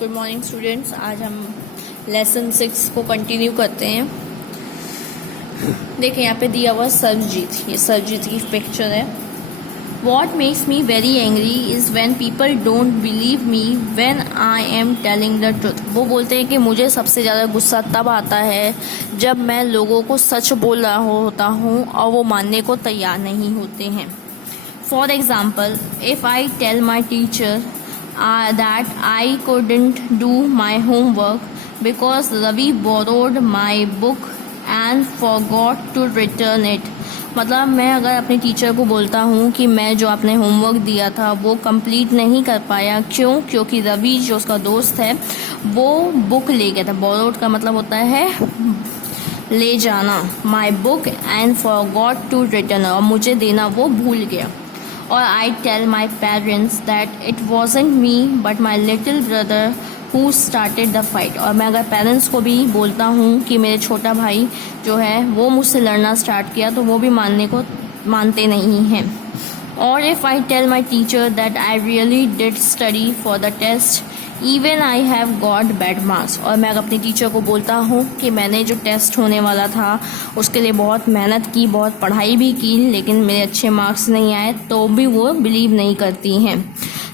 Good morning students. आज हम lesson 6 को कंटिन्यू करते हैं। देखिए यहाँ पे दिया हुआ सर्वजीत, ये सर्वजीत की पिक्चर है। What makes me very angry is when people don't believe me when I am telling the truth. वो बोलते हैं कि मुझे सबसे ज़्यादा गुस्सा तब आता है जब मैं लोगों को सच बोल रहा होता हूँ और वो मानने को तैयार नहीं होते हैं। For example, if I tell my teacher that I couldn't do my homework because Ravi borrowed my book and forgot to return it। मतलब मैं अगर अपने टीचर को बोलता हूँ कि मैं जो आपने होमवर्क दिया था वो कंप्लीट नहीं कर पाया, क्योंकि रवि जो उसका दोस्त है वो बुक ले गया था। बोरोड का मतलब होता है ले जाना, my book and forgot to return, और मुझे देना वो भूल गया। और I tell my parents that it wasn't me but my little brother who started the fight. और मैं अगर पेरेंट्स को भी बोलता हूँ कि मेरे छोटा भाई जो है वो मुझसे लड़ना स्टार्ट किया, तो वो भी मानते नहीं हैं। और if I tell my teacher that I really did study for the test even I have got bad marks. और मैं अगर अपने टीचर को बोलता हूँ कि मैंने जो टेस्ट होने वाला था उसके लिए बहुत मेहनत की, बहुत पढ़ाई भी की, लेकिन मेरे अच्छे मार्क्स नहीं आए, तो भी वो बिलीव नहीं करती हैं।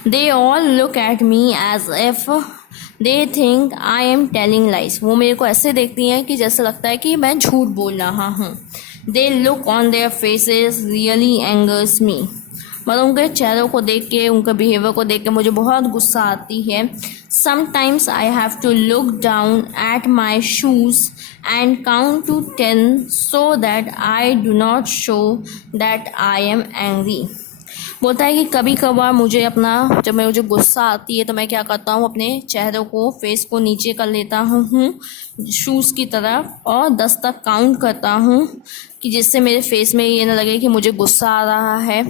They all look at me as if they think I am telling lies. वो मेरे को ऐसे देखती हैं कि जैसे लगता है कि मैं झूठ बोल रहा हूँ। The look on their faces really angers me. मतलब उनके चेहरों को देख के, उनके बिहेवियर को देख के मुझे बहुत गुस्सा आती है। Sometimes I have to look down at my shoes and count to 10 so that I do not show that I am angry. बोलता है कि कभी कभार जब मुझे गुस्सा आती है तो मैं क्या करता हूँ, अपने चेहरों को, फेस को नीचे कर लेता हूँ शूज़ की तरफ, और 10 तक काउंट करता हूँ कि जिससे मेरे फेस में ये ना लगे कि मुझे गुस्सा आ रहा है।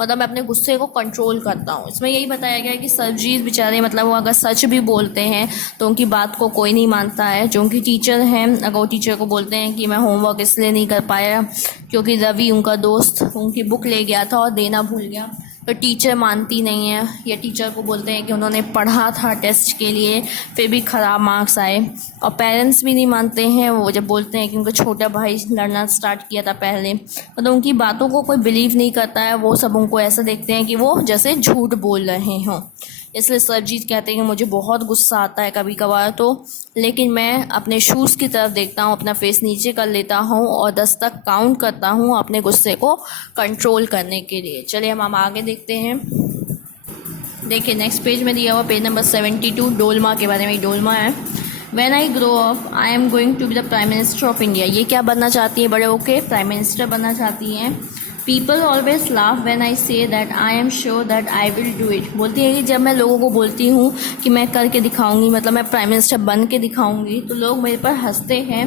मतलब मैं अपने गुस्से को कंट्रोल करता हूँ। इसमें यही बताया गया है कि सर्वजीत बेचारे, मतलब वो अगर सच भी बोलते हैं तो उनकी बात को कोई नहीं मानता है। जो उनकी टीचर हैं, अगर वो टीचर को बोलते हैं कि मैं होमवर्क इसलिए नहीं कर पाया क्योंकि रवि उनका दोस्त उनकी बुक ले गया था और देना भूल गया, तो टीचर मानती नहीं है। या टीचर को बोलते हैं कि उन्होंने पढ़ा था टेस्ट के लिए फिर भी ख़राब मार्क्स आए। और पेरेंट्स भी नहीं मानते हैं। वो जब बोलते हैं कि उनका छोटा भाई लड़ना स्टार्ट किया था पहले, तो उनकी बातों को कोई बिलीव नहीं करता है। वो सब उनको ऐसा देखते हैं कि वो जैसे झूठ बोल रहे हों। इसलिए सरजीत कहते हैं कि मुझे बहुत गुस्सा आता है कभी कभार तो, लेकिन मैं अपने शूज़ की तरफ देखता हूँ, अपना फेस नीचे कर लेता हूँ और 10 तक काउंट करता हूँ अपने गुस्से को कंट्रोल करने के लिए। चलिए हम आगे देखते हैं। देखिए नेक्स्ट पेज में दिया हुआ पेज नंबर 72 डोलमा के बारे में। डोलमा है, when I grow up I am going to be the prime minister of India. ये क्या बनना चाहती है? बड़े होके प्राइम मिनिस्टर बनना चाहती हैं। People always laugh when I say that I am sure that I will do it. बोलती है कि जब मैं लोगों को बोलती हूँ कि मैं करके दिखाऊंगी, मतलब मैं प्राइम मिनिस्टर बन के दिखाऊंगी, तो लोग मेरे पर हंसते हैं।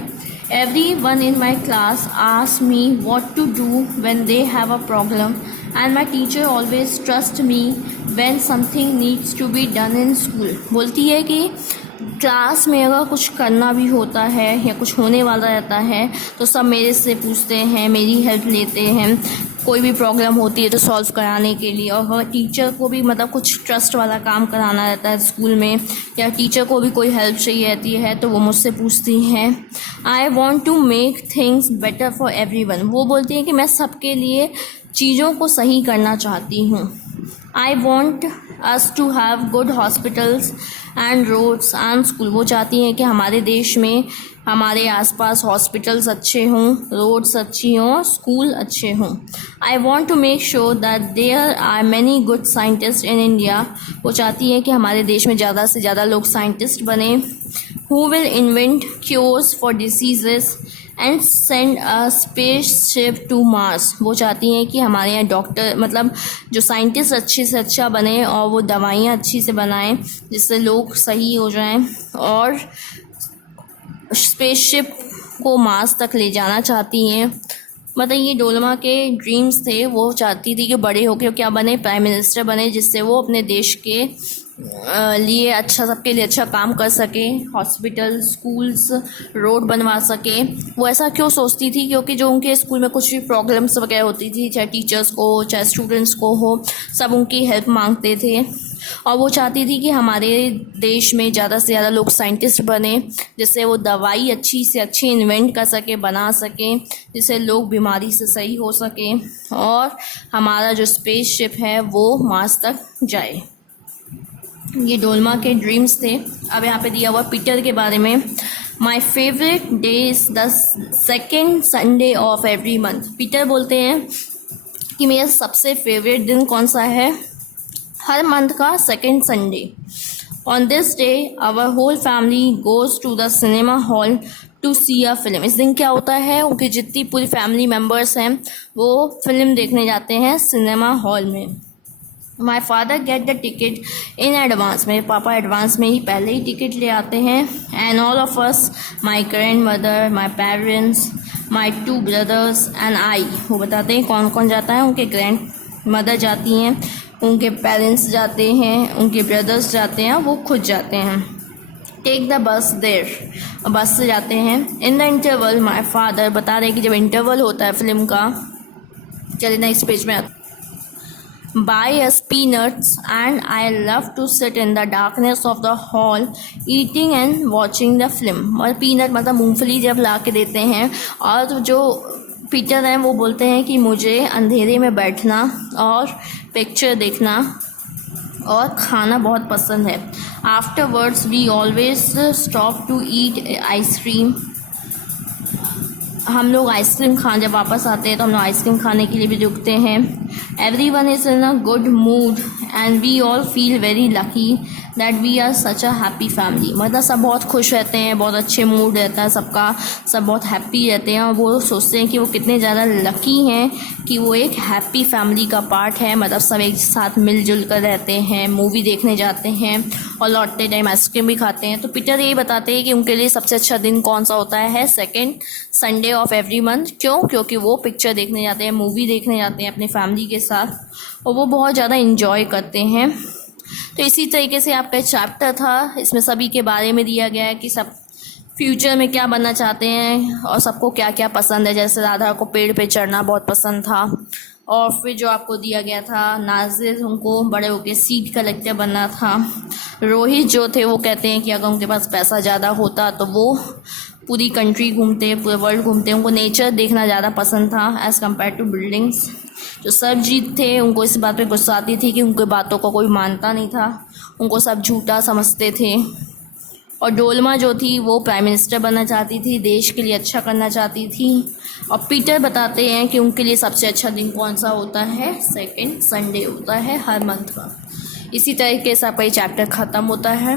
Every one in my class ask me what to do when they have a problem and my teacher always trust me when something needs to be done in school. बोलती है कि क्लास में अगर कुछ करना भी होता है या कुछ होने वाला रहता है तो सब मेरे से पूछते हैं, मेरी हेल्प लेते हैं। कोई भी प्रॉब्लम होती है तो सॉल्व कराने के लिए। और अगर टीचर को भी मतलब कुछ ट्रस्ट वाला काम कराना रहता है स्कूल में, या टीचर को भी कोई हेल्प चाहिए रहती है तो वो मुझसे पूछती हैं। I want to make things better for everyone. वो बोलती हैं कि मैं सबके लिए चीज़ों को सही करना चाहती हूँ। I want us to have good hospitals and roads and school. वो चाहती हैं कि हमारे देश में हमारे आसपास हॉस्पिटल्स अच्छे हों, रोड्स अच्छी हों, स्कूल अच्छे हों। I want to make sure that there are many good scientist in India. वो चाहती हैं कि हमारे देश में ज़्यादा से ज़्यादा लोग साइंटिस्ट बने। Who will invent cures for diseases and send a spaceship to Mars. वो चाहती हैं कि हमारे यहाँ डॉक्टर, मतलब जो साइंटिस्ट अच्छे से अच्छा बने और वो दवाइयाँ अच्छी से बनाएं जिससे लोग सही हो जाएं, और स्पेसशिप को मार्स तक ले जाना चाहती हैं। मतलब ये डोलमा के ड्रीम्स थे। वो चाहती थी कि बड़े होकर क्या बने, प्राइम मिनिस्टर बने, जिससे वो अपने देश के लिए अच्छा, सबके लिए अच्छा काम कर सके, हॉस्पिटल, स्कूल्स, रोड बनवा सके। वो ऐसा क्यों सोचती थी? क्योंकि जो उनके स्कूल में कुछ भी प्रॉब्लम्स वगैरह होती थी, चाहे टीचर्स को चाहे स्टूडेंट्स को हो, सब उनकी हेल्प मांगते थे। और वो चाहती थी कि हमारे देश में ज़्यादा से ज़्यादा लोग साइंटिस्ट बने, जिससे वो दवाई अच्छी से अच्छी इन्वेंट कर सके, बना सकें, जिससे लोग बीमारी से सही हो सकें और हमारा जो स्पेसशिप है वो मार्स तक जाए। ये डोल्मा के ड्रीम्स थे। अब यहाँ पे दिया हुआ पीटर के बारे में, my favourite day is the second Sunday off every month. Peter बोलते हैं कि मेरा सबसे फेवरेट दिन कौन सा है, हर मंथ का second Sunday. On this day our whole family goes to the cinema hall to see a film. इस दिन क्या होता है, उनकी जितनी पूरी फैमिली मेम्बर्स हैं वो फिल्म देखने जाते हैं सिनेमा हॉल में। My father get the ticket in advance. मेरे पापा एडवांस में ही पहले ही टिकट ले आते हैं। And all of us, my grand mother, my parents, my 2 brothers and I. वो बताते हैं कौन कौन जाता है। उनके ग्रैंड मदर जाती हैं, उनके पेरेंट्स जाते हैं, उनके ब्रदर्स जाते हैं, वो खुद जाते हैं। टेक द बस देर, बस से जाते हैं। In the interval my father बता रहे कि जब इंटरवल होता है फिल्म का, चलिए नेक्स्ट पेज में buy us peanuts and I love to sit in the darkness of the hall eating and watching the film। और पीनट मतलब मूंगफली जब ला के देते हैं, और जो पीटर हैं वो बोलते हैं कि मुझे अंधेरे में बैठना और पिक्चर देखना और खाना बहुत पसंद है। Afterwards we always stop to eat ice cream. हम लोग आइसक्रीम जब वापस आते हैं तो हम लोग आइसक्रीम खाने के लिए भी रुकते हैं। Everyone is in a good mood and we all feel very lucky that we are such a happy family. मतलब सब बहुत खुश रहते हैं, बहुत अच्छे मूड रहता है सबका, सब बहुत हैप्पी रहते हैं और वो सोचते हैं कि वो कितने ज़्यादा लकी हैं कि वो एक हैप्पी फैमिली का पार्ट है। मतलब सब एक साथ मिलजुल कर रहते हैं, मूवी देखने जाते हैं और लौटते टाइम आइसक्रीम भी खाते हैं। तो पीटर यही बताते हैं कि उनके लिए सबसे अच्छा दिन कौन सा होता है, second Sunday off every month. क्यों? क्योंकि वो पिक्चर देखने जाते हैं, मूवी देखने जाते हैं अपनी फैमिली के साथ और वो बहुत ज़्यादा इन्जॉय करते हैं। तो इसी तरीके से आपका चैप्टर था, इसमें सभी के बारे में दिया गया है कि सब फ्यूचर में क्या बनना चाहते हैं और सबको क्या क्या पसंद है। जैसे राधा को पेड़ पे चढ़ना बहुत पसंद था, और फिर जो आपको दिया गया था नाजिर, उनको बड़े होकर सीड कलेक्टर बनना था। रोहित जो थे वो कहते हैं कि अगर उनके पास पैसा ज़्यादा होता तो वो पूरी कंट्री घूमते, पूरे वर्ल्ड घूमते। उनको नेचर देखना ज़्यादा पसंद था एज़ कम्पेयर टू बिल्डिंग्स। जो सरजीत थे उनको इस बात पे गुस्सा आती थी कि उनकी बातों को कोई मानता नहीं था, उनको सब झूठा समझते थे। और डोल्मा जो थी वो प्राइम मिनिस्टर बनना चाहती थी, देश के लिए अच्छा करना चाहती थी। और पीटर बताते हैं कि उनके लिए सबसे अच्छा दिन कौन सा होता है, सेकेंड संडे होता है हर मंथ का। इसी तरीके से आपका ये चैप्टर ख़त्म होता है।